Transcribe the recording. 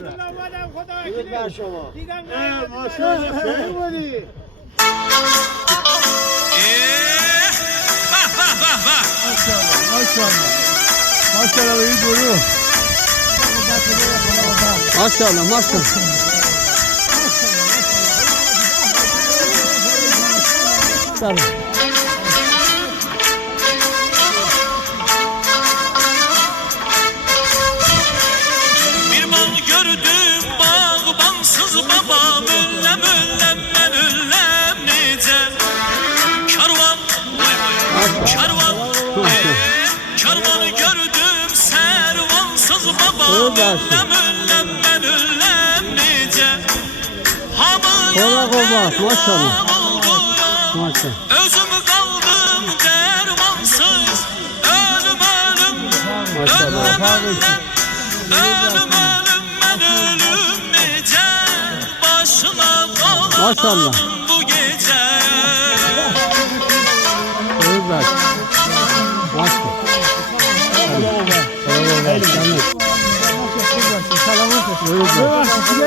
درود بر شما. ماشاءالله این گروه ماشاءالله ماشاءالله سلام Bir bal gördüm bağbansız babam öllem öllem ben öllem nece Karvan karvan karvanı gördüm servansız babam öllem öllem ben öllem nece Havaya oldu ya özüm kaldım dermansız ölüm ölüm öllem öllem Ölüm ölüm ben ölüm nece başına kalanım bu gece Güzel. Maşallah. Selam olsun.